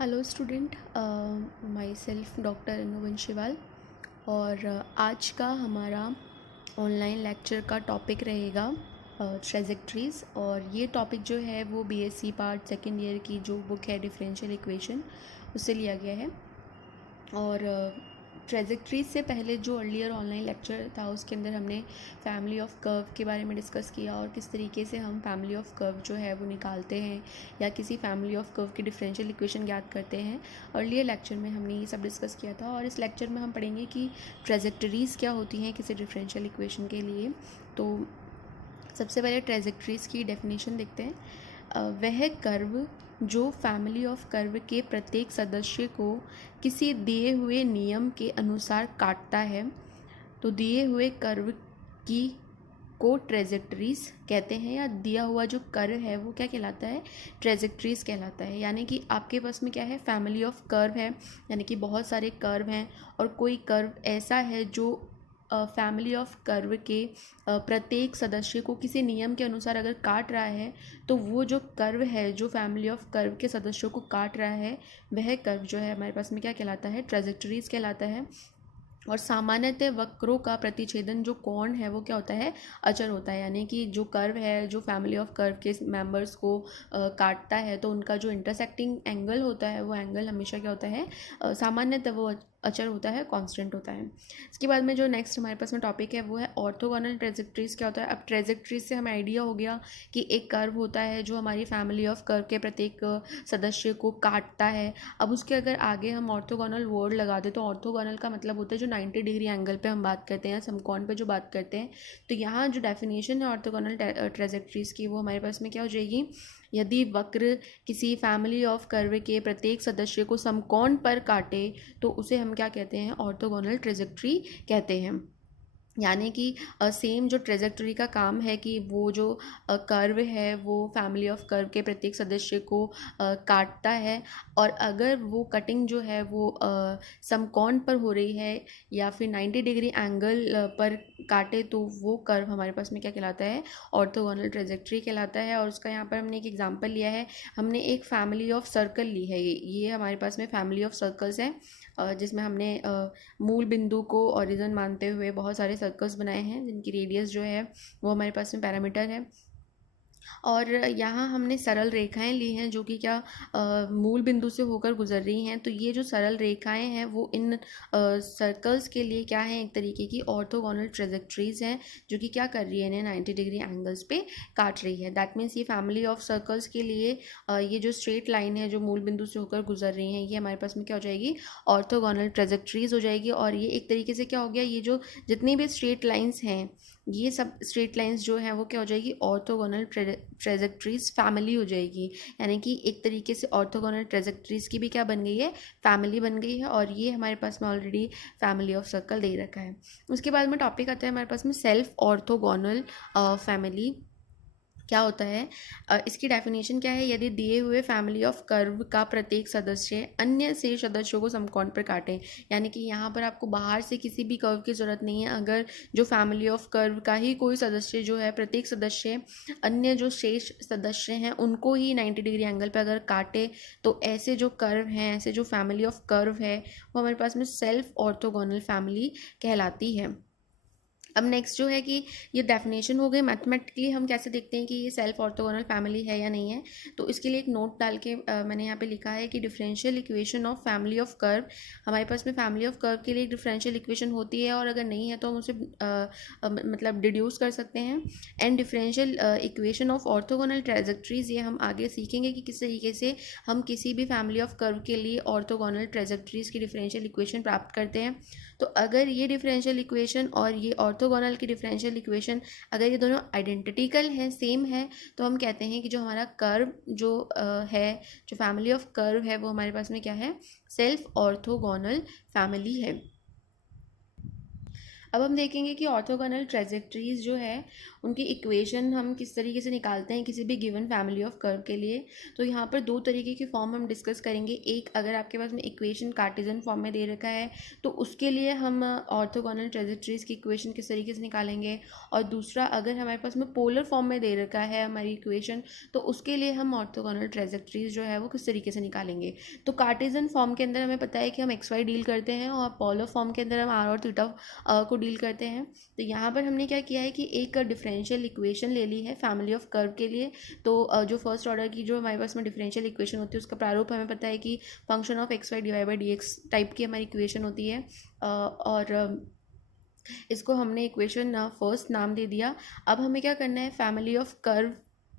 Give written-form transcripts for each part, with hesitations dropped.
Hello student, myself doctor Anu Banshiwal. और आज का हमारा ऑनलाइन लेक्चर का टॉपिक रहेगा ट्रेजेक्ट्रीज़। और ये टॉपिक जो है वो बीएससी पार्ट सेकेंड ईयर की जो बुक है डिफरेंशियल इक्वेशन उससे लिया गया है। और ट्रेजेक्ट्रीज से पहले जो अर्लियर ऑनलाइन लेक्चर था उसके अंदर हमने फैमिली ऑफ कर्व के बारे में डिस्कस किया और किस तरीके से हम फैमिली ऑफ कर्व जो है वो निकालते हैं या किसी फैमिली ऑफ कर्व की डिफरेंशियल इक्वेशन ज्ञात करते हैं। अर्लियर लेक्चर में हमने ये सब डिस्कस किया था और इस लेक्चर में हम पढ़ेंगे कि ट्रेजेक्टरीज़ क्या होती हैं किसी डिफरेंशियल इक्वेशन के लिए। तो सबसे पहले ट्रेजेक्टरीज़ की डेफिनेशन देखते हैं। वह कर्व जो फैमिली ऑफ कर्व के प्रत्येक सदस्य को किसी दिए हुए नियम के अनुसार काटता है, तो दिए हुए कर्व की को ट्रेजेक्टरीज कहते हैं, या दिया हुआ जो कर्व है वो क्या कहलाता है, ट्रेजेक्टरीज कहलाता है। यानी कि आपके पास में क्या है, फैमिली ऑफ कर्व है, यानी कि बहुत सारे कर्व हैं और कोई कर्व ऐसा है जो फैमिली ऑफ कर्व के प्रत्येक सदस्य को किसी नियम के अनुसार अगर काट रहा है, तो वो जो कर्व है जो फैमिली ऑफ कर्व के सदस्यों को काट रहा है वह कर्व जो है हमारे पास में क्या कहलाता है, ट्रेजेक्टरीज कहलाता है। और सामान्यतः वक्रों का प्रतिच्छेदन जो कोण है वो क्या होता है, अचर होता है। यानी कि जो कर्व है जो फैमिली ऑफ कर्व के मेंबर्स को काटता है, तो उनका जो इंटरसेक्टिंग एंगल होता है वो एंगल हमेशा क्या होता है, सामान्यतः वो अचर होता है, कांस्टेंट होता है। इसके बाद में जो नेक्स्ट हमारे पास में टॉपिक है वो है ऑर्थोगोनल ट्रेजेक्टरीज। क्या होता है, अब ट्रेजेक्टरीज से हमें आइडिया हो गया कि एक कर्व होता है जो हमारी फैमिली ऑफ कर्व के प्रत्येक सदस्य को काटता है। अब उसके अगर आगे हम ऑर्थोगोनल वर्ड लगा दें तो ऑर्थोगोनल का मतलब होता है जो 90 डिग्री एंगल पे हम बात करते हैं, समकोण पे जो बात करते हैं। तो यहाँ जो डेफिनेशन है ऑर्थोगोनल ट्रेजेक्टरीज की वो हमारे पास में क्या हो जाएगी, यदि वक्र किसी फैमिली ऑफ कर्व के प्रत्येक सदस्य को समकोण पर काटे तो उसे हम क्या कहते हैं, ऑर्थोगोनल ट्रेजेक्टरी कहते हैं। यानी कि सेम जो ट्रेजेक्टरी का काम है कि वो जो कर्व है वो फैमिली ऑफ कर्व के प्रत्येक सदस्य को काटता है, और अगर वो कटिंग जो है वो समकोण पर हो रही है या फिर 90 डिग्री एंगल पर काटे, तो वो कर्व हमारे पास में क्या कहलाता है, ऑर्थोगोनल ट्रेजेक्टरी कहलाता है। और उसका यहाँ पर हमने एक एग्जांपल लिया है, हमने एक फैमिली ऑफ सर्कल ली है। ये हमारे पास में फैमिली ऑफ सर्कल्स है जिसमें हमने मूल बिंदु को ओरिजिन मानते हुए बहुत सारे सर्कल्स बनाए हैं जिनकी रेडियस जो है वो हमारे पास में पैरामीटर है। और यहाँ हमने सरल रेखाएं ली हैं जो कि क्या मूल बिंदु से होकर गुजर रही हैं। तो ये जो सरल रेखाएं हैं वो इन सर्कल्स के लिए क्या है, एक तरीके की ऑर्थोगोनल ट्रेजेक्टरीज हैं जो कि क्या कर रही है, इन्हें 90 डिग्री एंगल्स पे काट रही है। दैट मीन्स ये फैमिली ऑफ सर्कल्स के लिए ये जो स्ट्रेट लाइन है जो मूल बिंदु से होकर गुजर रही हैं, ये हमारे पास में क्या हो जाएगी, ऑर्थोगोनल ट्रेजेक्टरीज हो जाएगी। और ये एक तरीके से क्या हो गया, ये जो जितनी भी स्ट्रेट लाइन्स हैं ये सब स्ट्रेट लाइंस जो हैं वो क्या हो जाएगी, ऑर्थोगोनल ट्रेजेक्टरीज फैमिली हो जाएगी। यानी कि एक तरीके से ऑर्थोगोनल ट्रेजेक्टरीज की भी क्या बन गई है, फैमिली बन गई है। और ये हमारे पास में ऑलरेडी फैमिली ऑफ सर्कल दे रखा है। उसके बाद में टॉपिक आता है हमारे पास में सेल्फ ऑर्थोगोनल फैमिली क्या होता है। इसकी डेफिनेशन क्या है, यदि दिए हुए फैमिली ऑफ कर्व का प्रत्येक सदस्य अन्य शेष सदस्यों को समकोण पर काटे। यानी कि यहाँ पर आपको बाहर से किसी भी कर्व की ज़रूरत नहीं है, अगर जो फैमिली ऑफ कर्व का ही कोई सदस्य जो है, प्रत्येक सदस्य अन्य जो शेष सदस्य हैं उनको ही 90 डिग्री एंगल पर अगर काटे, तो ऐसे जो कर्व हैं, ऐसे जो फैमिली ऑफ कर्व है वो हमारे पास में सेल्फ ऑर्थोगोनल फैमिली कहलाती है। अब नेक्स्ट जो है कि ये डेफिनेशन हो गई, मैथमेटिकली हम कैसे देखते हैं कि ये सेल्फ ऑर्थोगोनल फैमिली है या नहीं है। तो इसके लिए एक नोट डाल के मैंने यहाँ पे लिखा है कि differential equation of family of curve, हमारे पास में फैमिली ऑफ कर्व के लिए एक डिफरेंशियल इक्वेशन होती है, और अगर नहीं है तो हम उसे मतलब डिड्यूस कर सकते हैं। And differential equation of orthogonal trajectories, ये हम आगे सीखेंगे कि किस तरीके से हम किसी भी फैमिली ऑफ कर्व के लिए ऑर्थोगोनल ट्रेजेक्टरीज की डिफरेंशियल इक्वेशन प्राप्त करते हैं। तो अगर ये डिफरेंशियल इक्वेशन और ये ऑर्थोगोनल की डिफरेंशियल इक्वेशन अगर ये दोनों आइडेंटिकल हैं, सेम है, तो हम कहते हैं कि जो हमारा कर्व जो है, जो फैमिली ऑफ कर्व है वो हमारे पास में क्या है, सेल्फ ऑर्थोगोनल फैमिली है। अब हम देखेंगे कि ऑर्थोगोनल ट्रेजेक्टरीज जो है उनकी इक्वेशन हम किस तरीके से निकालते हैं किसी भी गिवन फैमिली ऑफ कर्व के लिए। तो यहाँ पर दो तरीके की फॉर्म हम डिस्कस करेंगे। एक, अगर आपके पास में इक्वेशन कार्टेशियन फॉर्म में दे रखा है तो उसके लिए हम ऑर्थोगोनल ट्रेजेक्टरीज की इक्वेशन किस तरीके से निकालेंगे, और दूसरा, अगर हमारे पास में पोलर फॉर्म में दे रखा है हमारी इक्वेशन तो उसके लिए हम ऑर्थोगोनल ट्रेजेक्टरीज जो है वो किस तरीके से निकालेंगे। तो कार्टेशियन फॉर्म के अंदर हमें पता है कि हम एक्स वाई डील करते हैं और पोलर फॉर्म के अंदर हम आर और थीटा को डील करते हैं। तो यहाँ पर हमने क्या किया है कि एक डिफरेंशियल इक्वेशन ले ली है फैमिली ऑफ कर्व के लिए। तो जो फर्स्ट ऑर्डर की जो हमारे पास में डिफरेंशियल इक्वेशन होती है उसका प्रारूप हमें पता है कि function of x y divide by d x type की हमारी इक्वेशन होती है। और इसको हमने इक्वेशन फर्स्ट नाम दे दिया। अब हमें क्या करना है, फैमिली ऑफ कर्व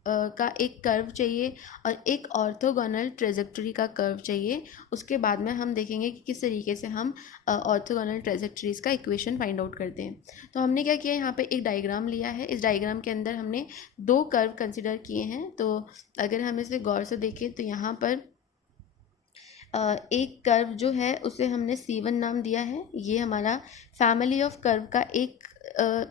का एक कर्व चाहिए और एक ऑर्थोगोनल ट्रेजेक्टरी का कर्व चाहिए। उसके बाद में हम देखेंगे कि किस तरीके से हम ऑर्थोगोनल ट्रेजेक्टरीज का इक्वेशन फाइंड आउट करते हैं। तो हमने क्या किया, यहाँ पे एक डायग्राम लिया है। इस डायग्राम के अंदर हमने दो कर्व कंसिडर किए हैं। तो अगर हम इसे गौर से देखें तो यहाँ पर एक कर्व जो है उसे हमने C1 नाम दिया है। ये हमारा फैमिली ऑफ कर्व का एक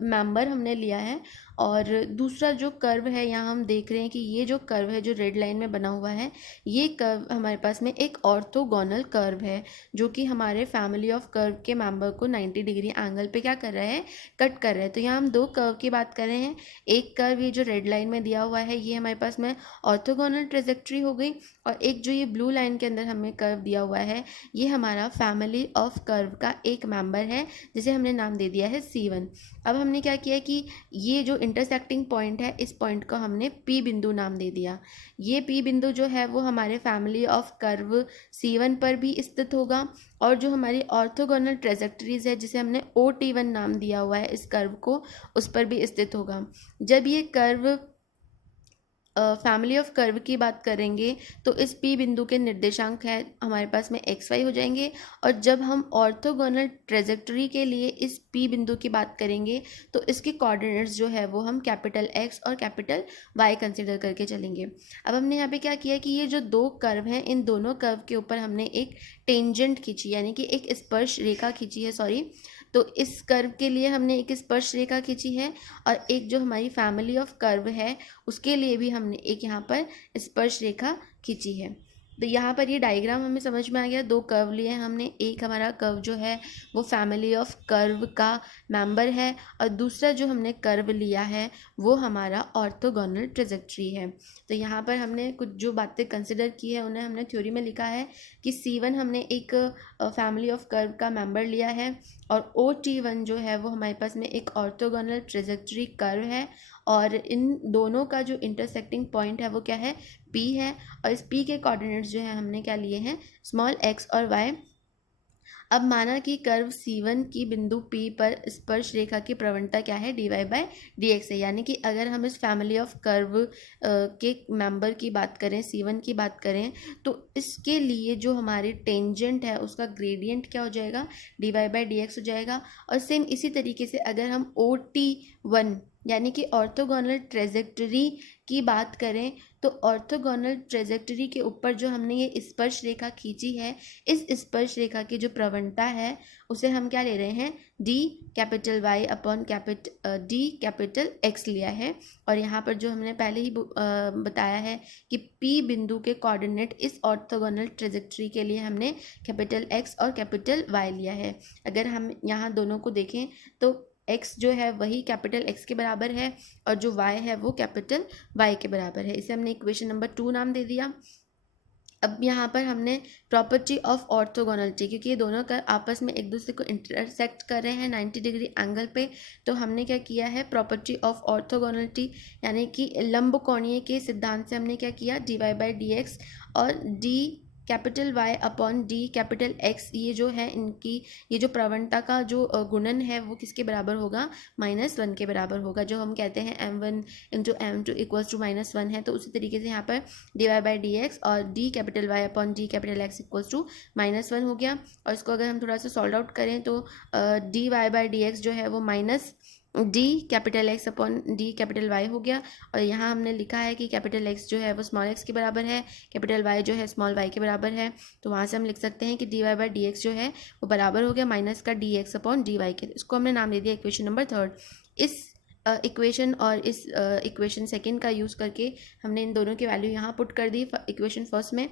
मेंबर हमने लिया है। और दूसरा जो कर्व है, यहाँ हम देख रहे हैं कि ये जो कर्व है जो रेड लाइन में बना हुआ है, ये कर्व हमारे पास में एक ऑर्थोगोनल कर्व है जो कि हमारे फैमिली ऑफ कर्व के मेंबर को 90 डिग्री एंगल पे क्या कर रहा है, कट कर रहा है। तो यहाँ हम दो कर्व की बात कर रहे हैं। एक कर्व ये जो रेड लाइन में दिया हुआ है ये हमारे पास में ऑर्थोगोनल ट्रेजेक्टरी हो गई, और एक जो ये ब्लू लाइन के अंदर हमें कर्व दिया हुआ है ये हमारा फैमिली ऑफ कर्व का एक मेंबर है जिसे हमने नाम दे दिया है C1। अब हमने क्या किया कि ये जो इंटरसेक्टिंग पॉइंट है इस पॉइंट को हमने P बिंदु नाम दे दिया। ये P बिंदु जो है वो हमारे फैमिली ऑफ कर्व C1 पर भी स्थित होगा, और जो हमारी ऑर्थोगोनल ट्रेजेक्टरीज है जिसे हमने OT1 नाम दिया हुआ है इस कर्व को, उस पर भी स्थित होगा। जब ये कर्व फैमिली ऑफ कर्व की बात करेंगे तो इस P बिंदु के निर्देशांक है हमारे पास में एक्स वाई हो जाएंगे, और जब हम ऑर्थोगोनल ट्रेजेक्टरी के लिए इस P बिंदु की बात करेंगे तो इसके कोऑर्डिनेट्स जो है वो हम कैपिटल X और कैपिटल Y कंसिडर करके चलेंगे। अब हमने यहाँ पे क्या किया कि ये जो दो कर्व हैं इन दोनों कर्व के ऊपर हमने एक टेंजेंट खींची, यानी कि एक स्पर्श रेखा खींची है, तो इस कर्व के लिए हमने एक स्पर्श रेखा खींची है, और एक जो हमारी फैमिली ऑफ कर्व है उसके लिए भी हमने एक यहाँ पर स्पर्श रेखा खींची है। तो यहाँ पर ये डायग्राम हमें समझ में आ गया। दो कर्व लिए हैं हमने, एक हमारा कर्व जो है वो फैमिली ऑफ कर्व का मेंबर है, और दूसरा जो हमने कर्व लिया है वो हमारा ऑर्थोगोनल ट्रेजेक्टरी है। तो यहाँ पर हमने कुछ जो बातें कंसिडर की है उन्हें हमने थ्योरी में लिखा है कि C1 हमने एक फैमिली ऑफ कर्व का मेंबर लिया है, और OT1 जो है वो हमारे पास में एक ऑर्थोगोनल ट्रेजेक्टरी कर्व है, और इन दोनों का जो इंटरसेक्टिंग पॉइंट है वो क्या है, P है, और इस P के कोऑर्डिनेट्स जो है हमने क्या लिए हैं, स्मॉल x और y। अब माना कि कर्व C1 की बिंदु P पर स्पर्श रेखा की प्रवणता क्या है, dy/dx है। यानी कि अगर हम इस फैमिली ऑफ कर्व के मेंबर की बात करें, C1 की बात करें, तो इसके लिए जो हमारी टेंजेंट है उसका ग्रेडियंट क्या हो जाएगा, dy/dx हो जाएगा। और सेम इसी तरीके से अगर हम OT1 यानी कि ऑर्थोगोनल ट्रेजेक्टरी की बात करें तो ऑर्थोगोनल ट्रेजेक्टरी के ऊपर जो हमने ये स्पर्श रेखा खींची है, इस स्पर्श रेखा की जो प्रवणता है उसे हम क्या ले रहे हैं, D⁻Y अपॉन D⁻X लिया है। और यहाँ पर जो हमने पहले ही बताया है कि P बिंदु के कोऑर्डिनेट इस ऑर्थोगोनल ट्रेजेक्टरी के लिए हमने कैपिटल X और कैपिटल Y लिया है। अगर हम यहाँ दोनों को देखें तो x जो है वही कैपिटल X के बराबर है, और जो y है वो कैपिटल Y के बराबर है। इसे हमने इक्वेशन नंबर 2 नाम दे दिया। अब यहाँ पर हमने प्रॉपर्टी ऑफ ऑर्थोगोनलिटी, क्योंकि ये दोनों का आपस में एक दूसरे को इंटरसेक्ट कर रहे हैं 90 डिग्री एंगल पे, तो हमने क्या किया है, प्रॉपर्टी ऑफ ऑर्थोगोनलिटी यानी कि लंबकोणीय के सिद्धांत से हमने क्या किया, dy/dx और D⁻Y अपॉन D⁻X ये जो है इनकी ये जो प्रवणता का जो गुणन है वो किसके बराबर होगा, -1 के बराबर होगा। जो हम कहते हैं m1 into m2 equals to -1 है, तो उसी तरीके से यहाँ पर dy/dx और D⁻Y upon D⁻X equals to -1 हो गया। और इसको अगर हम थोड़ा सा सॉल्व आउट करें तो dy/dx जो है वो -D⁻X अपॉन D⁻Y हो गया। और यहाँ हमने लिखा है कि कैपिटल X जो है वो स्मॉल x के बराबर है, कैपिटल Y जो है स्मॉल y के बराबर है। तो वहाँ से हम लिख सकते हैं कि dy/dx जो है वो बराबर हो गया माइनस का dx अपॉन dy के। इसको हमने नाम दे दिया इक्वेशन नंबर 3। इस इक्वेशन और इस इक्वेशन सेकंड का यूज़ करके हमने इन दोनों की वैल्यू यहाँ पुट कर दी इक्वेशन फर्स्ट में।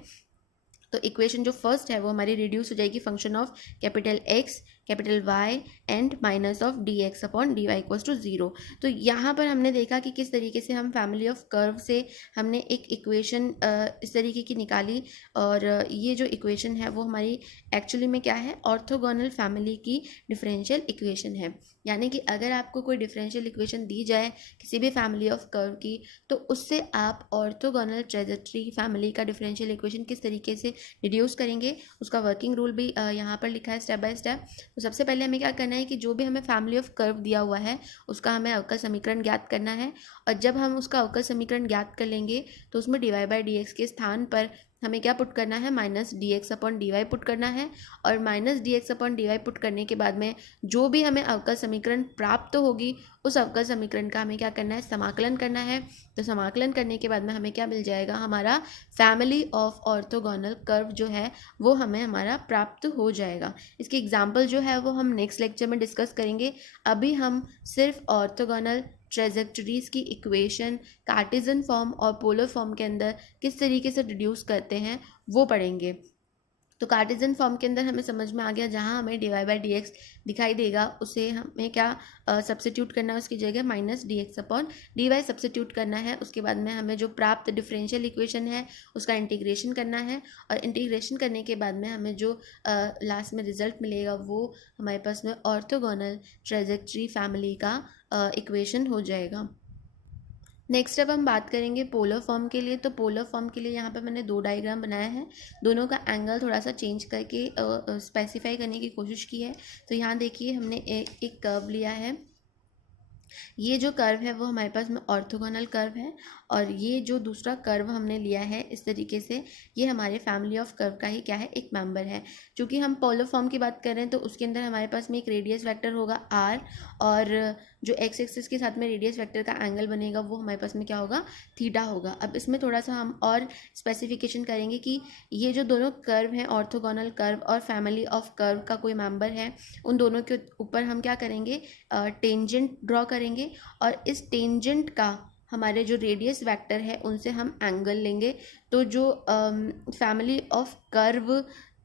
तो इक्वेशन जो फर्स्ट है वो हमारी रिड्यूस हो जाएगी function of capital x capital y and minus of d x upon d y equals to 0। तो यहाँ पर हमने देखा कि किस तरीके से हम फैमिली ऑफ कर्व से हमने एक इक्वेशन इस तरीके की निकाली, और ये जो इक्वेशन है वो हमारी एक्चुअली में क्या है, ऑर्थोगोनल फैमिली की डिफरेंशियल इक्वेशन है। यानी कि अगर आपको कोई डिफरेंशियल इक्वेशन दी जाए किसी भी फैमिली ऑफ कर्व की, तो उससे आप ऑर्थोगोनल ट्रेजेक्टरी फैमिली का डिफरेंशियल इक्वेशन किस तरीके से डिड्यूस करेंगे, उसका वर्किंग रूल भी यहाँ पर लिखा है स्टेप बाय स्टेप। तो सबसे पहले हमें क्या करना है कि जो भी हमें फैमिली ऑफ कर्व दिया हुआ है उसका हमें अवकल समीकरण ज्ञात करना है, और जब हम उसका अवकल समीकरण ज्ञात कर लेंगे तो उसमें d y by d x के स्थान पर हमें क्या पुट करना है, minus d x upon d y put करना है। और minus d x upon d y put करने के बाद में जो भी हमें अवकल समीकरण प्राप्त होगी उस अवकल समीकरण का हमें क्या करना है, समाकलन करना है। तो समाकलन करने के बाद में हमें क्या मिल जाएगा, हमारा फैमिली ऑफ ऑर्थोगोनल कर्व जो है वो हमें हमारा प्राप्त हो जाएगा। इसकी एग्जाम्पल जो है वो हम नेक्स्ट लेक्चर में डिस्कस करेंगे। अभी हम सिर्फ ऑर्थोगोनल ट्रेजेक्टरीज की इक्वेशन कार्टेशियन फॉर्म और पोलर फॉर्म के अंदर किस तरीके से रिड्यूस करते हैं वो पढ़ेंगे। तो कार्टेशियन फॉर्म के अंदर हमें समझ में आ गया, जहाँ हमें d y by d x दिखाई देगा उसे हमें क्या सब्सिट्यूट करना है, उसकी जगह minus d x upon d y substitute करना है। उसके बाद में हमें जो प्राप्त डिफरेंशियल इक्वेशन है उसका इंटीग्रेशन करना है, और इंटीग्रेशन करने के बाद में हमें जो लास्ट में रिजल्ट मिलेगा वो हमारे पास में ऑर्थोगोनल ट्रेजेक्टरी फैमिली का इक्वेशन हो जाएगा। नेक्स्ट अब हम बात करेंगे पोलर फॉर्म के लिए। तो पोलर फॉर्म के लिए यहाँ पे मैंने दो डायग्राम बनाया है, दोनों का एंगल थोड़ा सा चेंज करके स्पेसिफाई करने की कोशिश की है। तो यहाँ देखिए हमने एक कर्व लिया है, ये जो कर्व है वो हमारे पास में ऑर्थोगोनल कर्व है, और ये जो दूसरा कर्व हमने लिया है इस तरीके से, ये हमारे फैमिली ऑफ कर्व का ही क्या है, एक मेंबर है। चूँकि हम पोलर फॉर्म की बात कर रहे हैं तो उसके अंदर हमारे पास में एक रेडियस वेक्टर होगा r, और जो एक्स एक्सिस के साथ में रेडियस वेक्टर का एंगल बनेगा वो हमारे पास में क्या होगा, थीटा होगा। अब इसमें थोड़ा सा हम और स्पेसिफिकेशन करेंगे कि ये जो दोनों कर्व हैं, ऑर्थोगोनल कर्व और फैमिली ऑफ कर्व का कोई मेंबर है, उन दोनों के ऊपर हम क्या करेंगे, टेंजेंट ड्रॉ करेंगे, और इस टेंजेंट का हमारे जो रेडियस वेक्टर है उनसे हम एंगल लेंगे। तो जो फैमिली ऑफ कर्व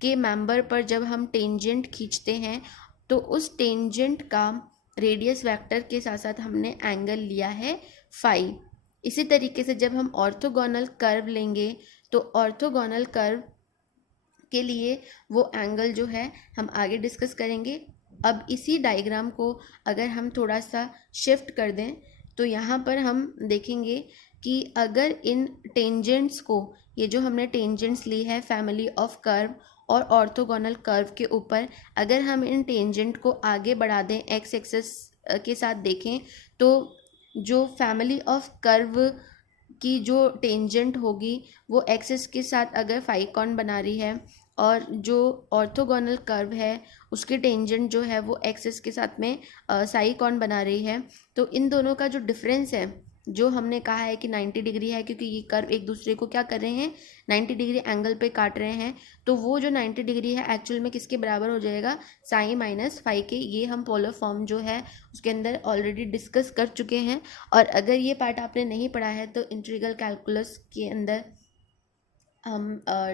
के मेंबर पर जब हम टेंजेंट खींचते हैं तो उस टेंजेंट का रेडियस वेक्टर के साथ साथ हमने एंगल लिया है फाई। इसी तरीके से जब हम ऑर्थोगोनल कर्व लेंगे तो ऑर्थोगोनल कर्व के लिए वो एंगल जो है हम आगे डिस्कस करेंगे। अब इसी डायग्राम को अगर हम थोड़ा सा शिफ्ट कर दें तो यहाँ पर हम देखेंगे कि अगर इन टेंजेंट्स को, ये जो हमने टेंजेंट्स ली है फैमिली ऑफ कर्व और ऑर्थोगोनल कर्व के ऊपर, अगर हम इन टेंजेंट को आगे बढ़ा दें एक्स एक्सिस के साथ देखें, तो जो फैमिली ऑफ कर्व की जो टेंजेंट होगी वो एक्सिस के साथ अगर फाई कोण बना रही है, और जो ऑर्थोगोनल कर्व है उसकी टेंजेंट जो है वो एक्सिस के साथ में साई कोण बना रही है, तो इन दोनों का जो डिफरेंस है, जो हमने कहा है कि 90 डिग्री है, क्योंकि ये कर्व एक दूसरे को क्या कर रहे हैं, 90 डिग्री एंगल पे काट रहे हैं, तो वो जो 90 डिग्री है एक्चुअल में किसके बराबर हो जाएगा, साई माइनस फाई के। ये हम पोलर फॉर्म जो है उसके अंदर ऑलरेडी डिस्कस कर चुके हैं, और अगर ये पार्ट आपने नहीं पढ़ा है तो इंटीग्रल कैलकुलस के अंदर हम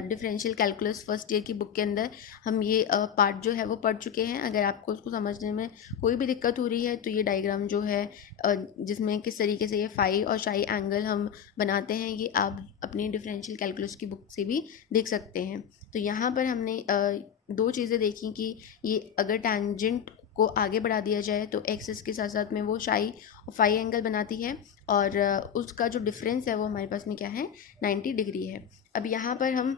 डिफरेंशियल कैलकुलस फर्स्ट ईयर की बुक के अंदर हम ये पार्ट जो है वो पढ़ चुके हैं। अगर आपको उसको समझने में कोई भी दिक्कत हो रही है तो ये डायग्राम जो है जिसमें किस तरीके से ये फाई और शाई एंगल हम बनाते हैं, ये आप अपनी डिफरेंशियल कैलकुलस की बुक से भी देख सकते हैं। तो यहाँ पर हमने दो चीज़ें देखी कि ये अगर टेंजेंट को आगे बढ़ा दिया जाए तो एक्सिस के साथ साथ में वो शाई और फाई एंगल बनाती है, और उसका जो डिफरेंस है वो हमारे पास में क्या है, 90 डिग्री है। अब यहाँ पर हम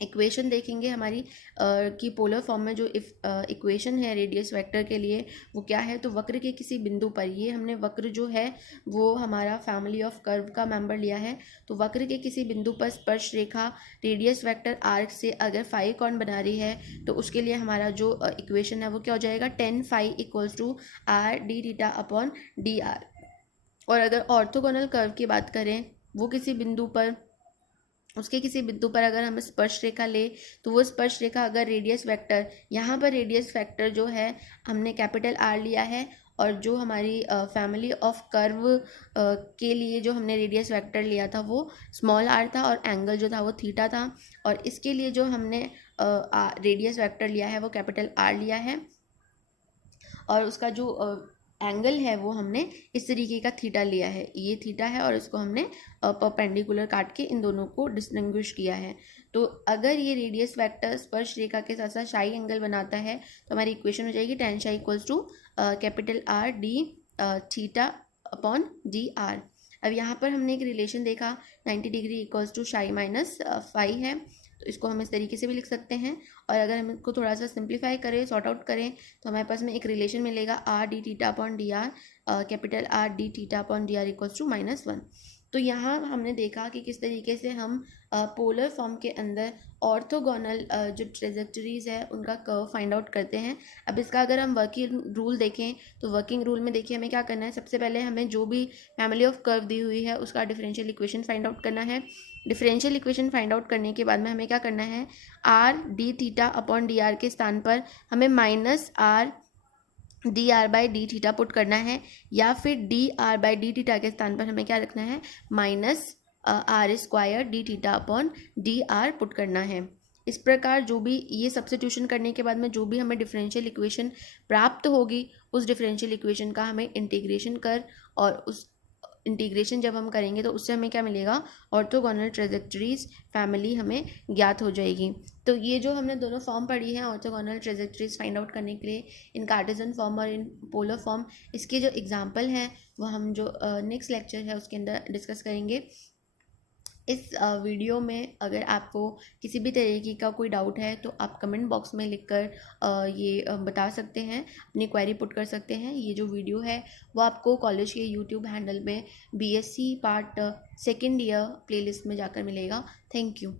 इक्वेशन देखेंगे हमारी कि पोलर फॉर्म में जो इक्वेशन है रेडियस वेक्टर के लिए वो क्या है। तो वक्र के किसी बिंदु पर, ये हमने वक्र जो है वो हमारा फैमिली ऑफ कर्व का मेंबर लिया है, तो वक्र के किसी बिंदु पर स्पर्श रेखा रेडियस वेक्टर आर्क से अगर फाई कोण बना रही है तो उसके लिए हमारा जो इक्वेशन है वो क्या हो जाएगा, tan phi equals to r d theta upon d r. और अगर ऑर्थोगोनल कर्व की बात करें, वो किसी बिंदु पर, उसके किसी बिंदु पर अगर हम स्पर्श रेखा ले तो वो स्पर्श रेखा अगर रेडियस वेक्टर, यहाँ पर रेडियस वेक्टर जो है हमने कैपिटल आर लिया है, और जो हमारी फैमिली ऑफ कर्व के लिए जो हमने रेडियस वेक्टर लिया था वो स्मॉल आर था और एंगल जो था वो थीटा था। और इसके लिए जो हमने रेडियस वेक्टर लिया है वो कैपिटल आर लिया है और उसका जो एंगल है वो हमने इस तरीके का थीटा लिया है, ये थीटा है और इसको हमने परपेंडिकुलर काट के इन दोनों को डिस्टिंग्विश किया है। तो अगर ये रेडियस वेक्टर स्पर्श रेखा के साथ साथ शाई एंगल बनाता है तो हमारी इक्वेशन हो जाएगी tan psi equals to capital r d theta upon d r. अब यहाँ पर हमने एक रिलेशन देखा 90 degree equals to psi minus phi है, तो इसको हम इस तरीके से भी लिख सकते हैं। और अगर हम इसको थोड़ा सा सिंप्लीफाई करें, सॉर्ट आउट करें, तो हमारे पास में एक रिलेशन मिलेगा r d theta upon d r, capital r d theta upon d r equals to -1। तो यहाँ हमने देखा कि किस तरीके से हम पोलर फॉर्म के अंदर ऑर्थोगोनल जो ट्रेजेक्टरीज है उनका कर्व फाइंड आउट करते हैं। अब इसका अगर हम वर्किंग रूल देखें तो वर्किंग रूल में देखिए हमें क्या करना है, सबसे पहले हमें जो भी फैमिली ऑफ कर्व दी हुई है उसका डिफरेंशियल इक्वेशन फाइंड आउट करना है। डिफरेंशियल इक्वेशन फाइंड आउट करने के बाद में हमें क्या करना है, r d theta upon d r के स्थान पर हमें minus r d r by d theta put करना है, या फिर d r by d theta के स्थान पर हमें क्या रखना है, minus r square d theta upon d r put करना है। इस प्रकार जो भी ये सब्स्टिट्यूशन करने के बाद में जो भी हमें डिफरेंशियल इक्वेशन प्राप्त होगी उस डिफरेंशियल इक्वेशन का हमें इंटीग्रेशन कर, और उस इंटीग्रेशन जब हम करेंगे तो उससे हमें क्या मिलेगा, ऑर्थोगोनल ट्रेजेक्टरीज फैमिली हमें ज्ञात हो जाएगी। तो ये जो हमने दोनों फॉर्म पढ़ी हैं ऑर्थोगोनल ट्रेजेक्टरीज फाइंड आउट करने के लिए, इन कार्टेशियन फॉर्म और इन पोलर फॉर्म, इसके जो एग्जांपल हैं वो हम जो नेक्स्ट लेक्चर है उसके अंदर डिस्कस करेंगे। इस वीडियो में अगर आपको किसी भी तरीके का कोई डाउट है तो आप कमेंट बॉक्स में लिखकर ये बता सकते हैं, अपनी क्वेरी पुट कर सकते हैं। ये जो वीडियो है वो आपको कॉलेज के यूट्यूब हैंडल में BSc part second year playlist में जाकर मिलेगा। Thank you.